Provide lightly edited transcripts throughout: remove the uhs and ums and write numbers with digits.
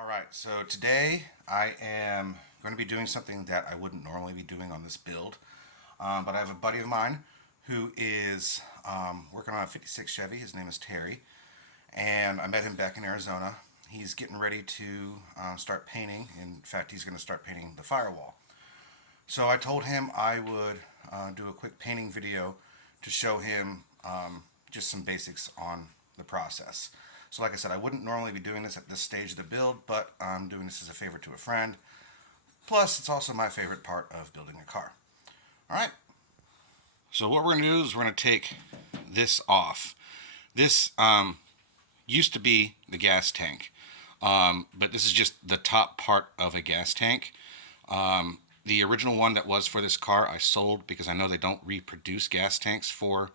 Alright, so today I am going to be doing something that I wouldn't normally be doing on this build. But I have a buddy of mine who is working on a 56 Chevy. His name is Terry. And I met him back in Arizona. He's getting ready to start painting. In fact, he's going to start painting the firewall. So I told him I would do a quick painting video to show him just some basics on the process. So like I said, I wouldn't normally be doing this at this stage of the build, but I'm doing this as a favor to a friend. Plus, it's also my favorite part of building a car. Alright. So what we're going to do is we're going to take this off. This used to be the gas tank, but this is just the top part of a gas tank. The original one that was for this car I sold because I know they don't reproduce gas tanks for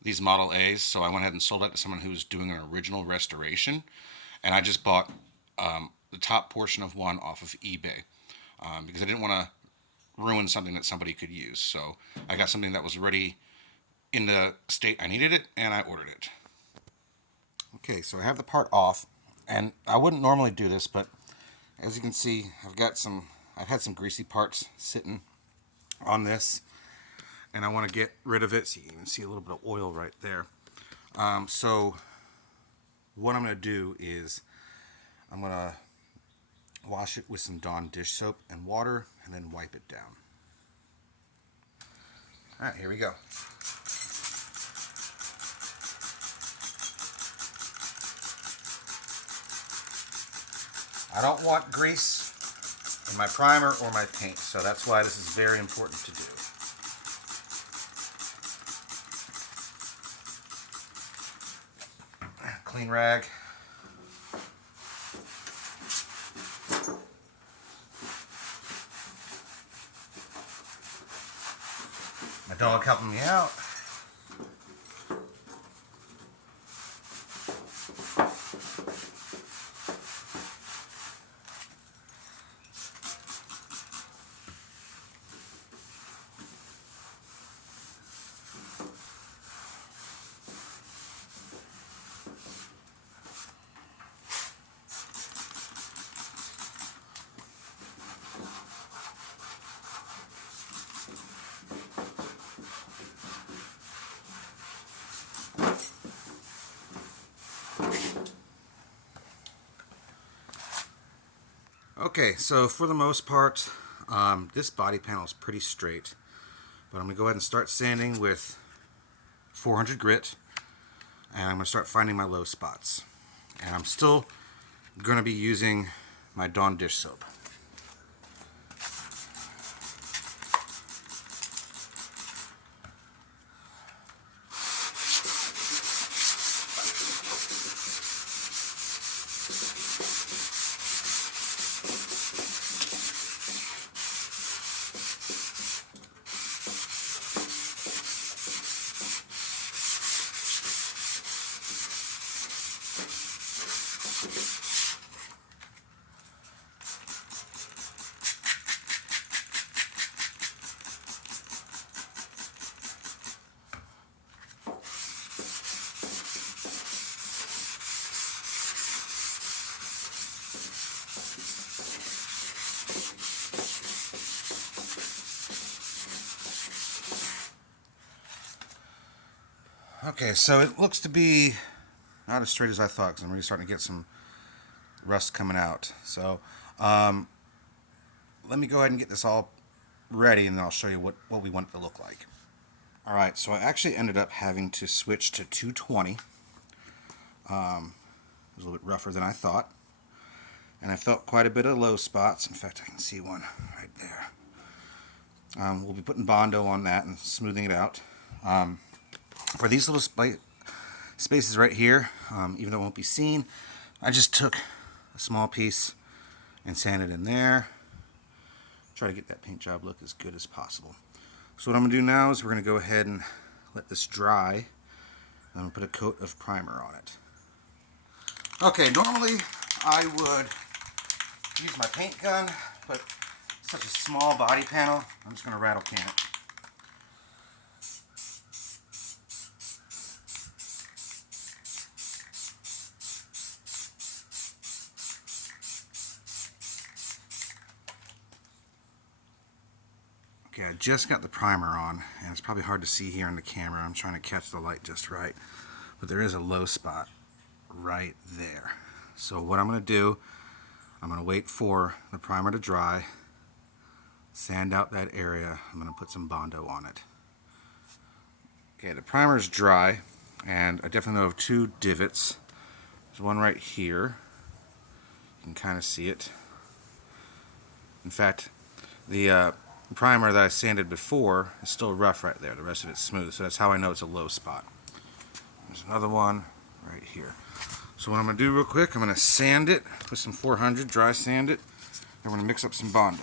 these Model A's, so I went ahead and sold that to someone who was doing an original restoration, and I just bought the top portion of one off of eBay because I didn't want to ruin something that somebody could use. So I got something that was ready in the state I needed it, and I ordered it. Okay, so I have the part off, and I wouldn't normally do this, but as you can see, I've had some greasy parts sitting on this, and I want to get rid of it. So you can see a little bit of oil right there. So what I'm going to do is I'm going to wash it with some Dawn dish soap and water and then wipe it down. Alright, here we go. I don't want grease in my primer or my paint, so that's why this is very important to do. Clean rag. My dog helping me out. Okay, so for the most part, this body panel is pretty straight, but I'm going to go ahead and start sanding with 400 grit, and I'm going to start finding my low spots. And I'm still going to be using my Dawn dish soap. Okay, so it looks to be not as straight as I thought because I'm really starting to get some rust coming out. So let me go ahead and get this all ready, and then I'll show you what we want it to look like. Alright, so I actually ended up having to switch to 220. It was a little bit rougher than I thought. And I felt quite a bit of low spots. In fact, I can see one right there. We'll be putting Bondo on that and smoothing it out. For these little spaces right here, even though it won't be seen, I just took a small piece and sanded in there. Try to get that paint job look as good as possible. So what I'm going to do now is we're going to go ahead and let this dry. And I'm going to put a coat of primer on it. Okay, normally I would use my paint gun, but it's such a small body panel, I'm just going to rattle can it. Okay, I just got the primer on, and it's probably hard to see here in the camera. I'm trying to catch the light just right. But there is a low spot right there. So what I'm going to do, I'm going to wait for the primer to dry, sand out that area. I'm going to put some Bondo on it. Okay, the primer's dry, and I definitely know of two divots. There's one right here. You can kind of see it. In fact, the primer that I sanded before is still rough right there. The rest of it's smooth, so that's how I know it's a low spot. There's another one right here. So what I'm going to do real quick, I'm going to sand it with some 400, dry sand it. I'm going to mix up some Bondo.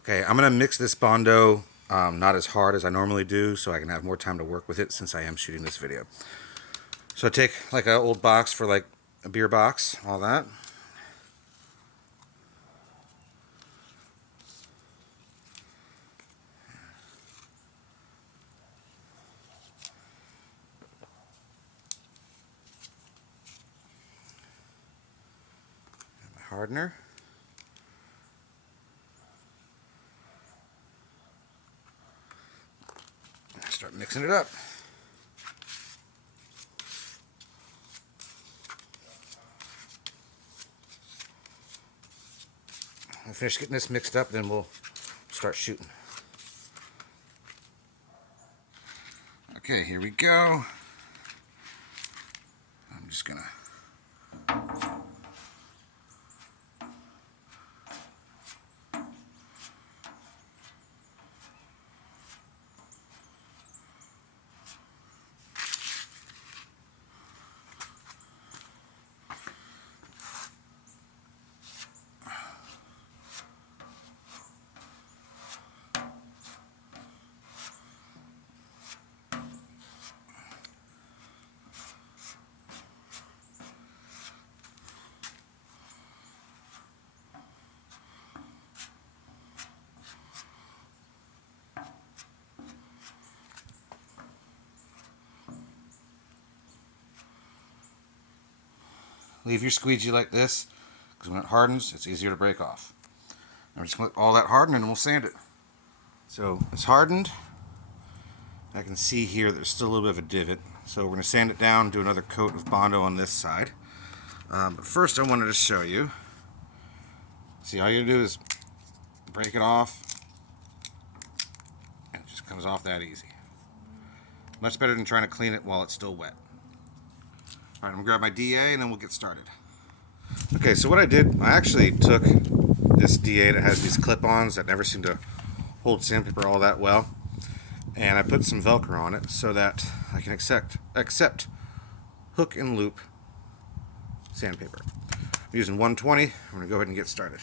Okay, I'm going to mix this Bondo not as hard as I normally do so I can have more time to work with it since I am shooting this video. So I take like an old box for like a beer box, all that. My hardener. Start mixing it up. I'll finish getting this mixed up, then we'll start shooting. Okay, here we go. I'm just gonna leave your squeegee like this, because when it hardens, it's easier to break off. And we're just going to let all that harden and we'll sand it. So it's hardened. I can see here there's still a little bit of a divot. So we're going to sand it down, do another coat of Bondo on this side. But first I wanted to show you. See, all you do is break it off, and it just comes off that easy. Much better than trying to clean it while it's still wet. Alright, I'm going to grab my DA and then we'll get started. Okay, so what I did, I actually took this DA that has these clip-ons that never seem to hold sandpaper all that well, and I put some Velcro on it so that I can accept hook and loop sandpaper. I'm using 120. I'm going to go ahead and get started.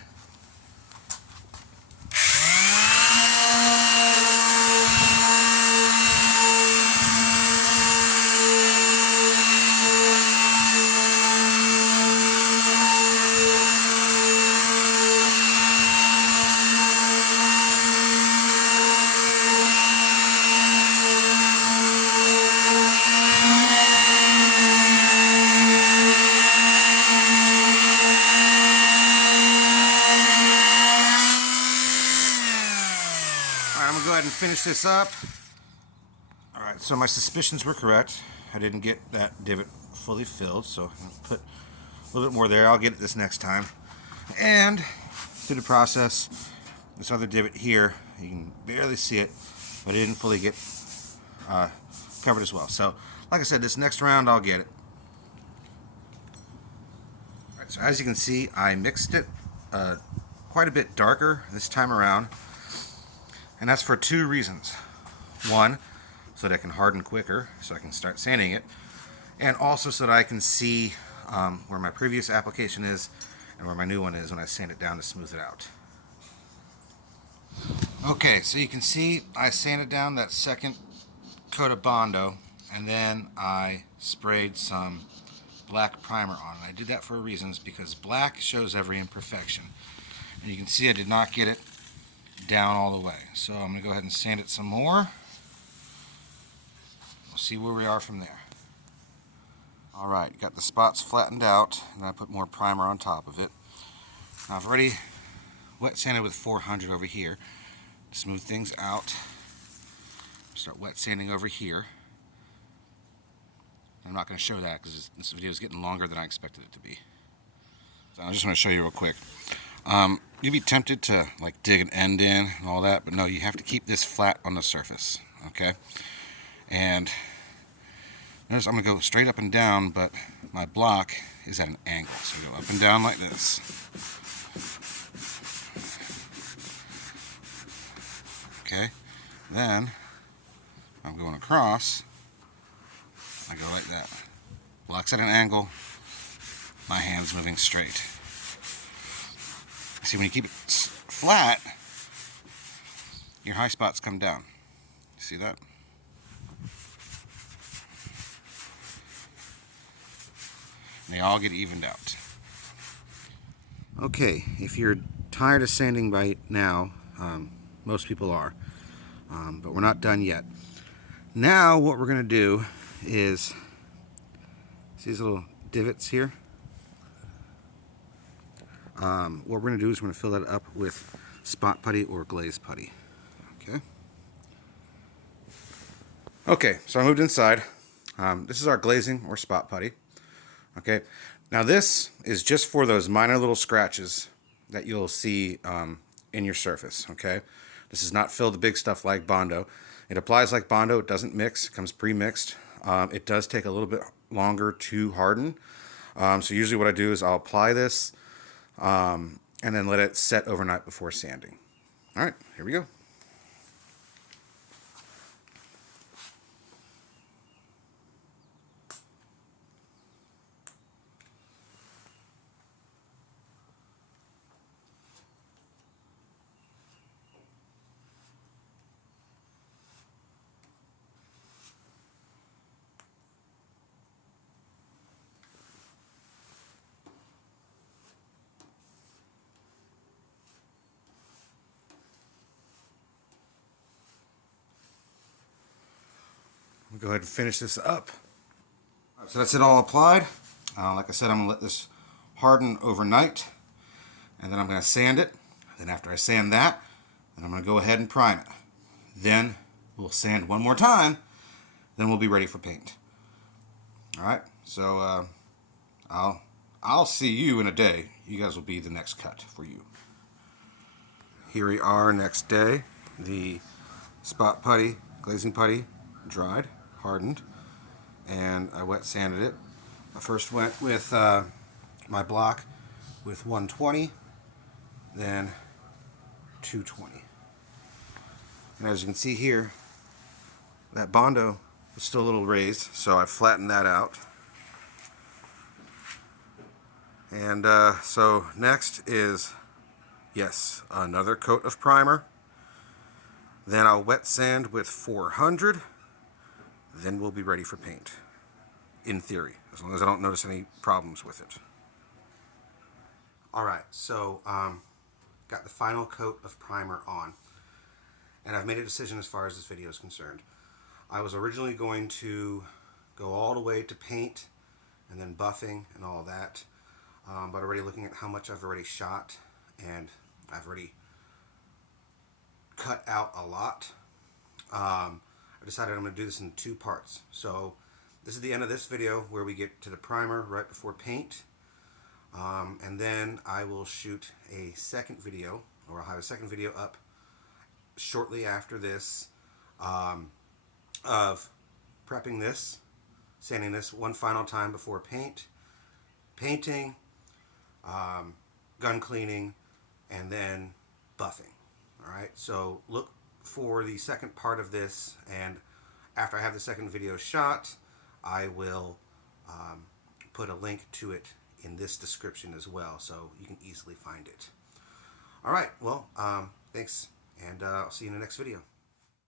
Go ahead and finish this up. Alright, so my suspicions were correct. I didn't get that divot fully filled, so I'll put a little bit more there. I'll get it this next time. And through the process, this other divot here, you can barely see it, but it didn't fully get covered as well. So, like I said, this next round I'll get it. Alright, so as you can see, I mixed it quite a bit darker this time around. And that's for two reasons. One, so that I can harden quicker, so I can start sanding it. And also so that I can see where my previous application is and where my new one is when I sand it down to smooth it out. Okay, so you can see I sanded down that second coat of Bondo, and then I sprayed some black primer on it. I did that for reasons, because black shows every imperfection. And you can see I did not get it down all the way. So I'm going to go ahead and sand it some more. we'll see where we are from there. Alright, got the spots flattened out, and I put more primer on top of it. Now I've already wet sanded with 400 over here. Smooth things out. Start wet sanding over here. I'm not going to show that because this video is getting longer than I expected it to be. So I just want to show you real quick. You'd be tempted to like dig an end in and all that, but no, you have to keep this flat on the surface, okay? And notice I'm going to go straight up and down, but my block is at an angle. So I go up and down like this. Okay, then I'm going across. I go like that. Block's at an angle. My hand's moving straight. See, when you keep it flat, your high spots come down. See that? And they all get evened out. Okay, if you're tired of sanding right now, most people are, but we're not done yet. Now what we're going to do is, see these little divots here? What we're going to do is we're going to fill that up with spot putty or glaze putty. Okay, so I moved inside. This is our glazing or spot putty. Okay, now this is just for those minor little scratches that you'll see in your surface. Okay, this is not fill the big stuff like Bondo. It applies like Bondo. It doesn't mix. It comes pre-mixed. It does take a little bit longer to harden. So usually what I do is I'll apply this and then let it set overnight before sanding. All right, here we go. We'll go ahead and finish this up. Right, so that's it all applied. Like I said, I'm going to let this harden overnight, and then I'm going to sand it. Then after I sand that, then I'm going to go ahead and prime it. Then we'll sand one more time, then we'll be ready for paint. All right, so I'll see you in a day. You guys will be the next cut for you. Here we are next day. The spot putty, glazing putty, dried, hardened, and I wet sanded it. I first went with my block with 120, then 220. And as you can see here, that Bondo was still a little raised, so I flattened that out. And so next is, yes, another coat of primer. Then I'll wet sand with 400. Then we'll be ready for paint. In theory, as long as I don't notice any problems with it. Alright, so got the final coat of primer on. And I've made a decision as far as this video is concerned. I was originally going to go all the way to paint and then buffing and all that. But already looking at how much I've already shot, and I've already cut out a lot, I decided I'm going to do this in 2 parts. So this is the end of this video where we get to the primer right before paint, and then I will shoot a second video, or I'll have a second video up shortly after this, of prepping this, sanding this one final time before painting, gun cleaning, and then buffing. Alright, so look for the second part of this, and after I have the second video shot, I will put a link to it in this description as well, so you can easily find it. Alright, well, thanks, and I'll see you in the next video.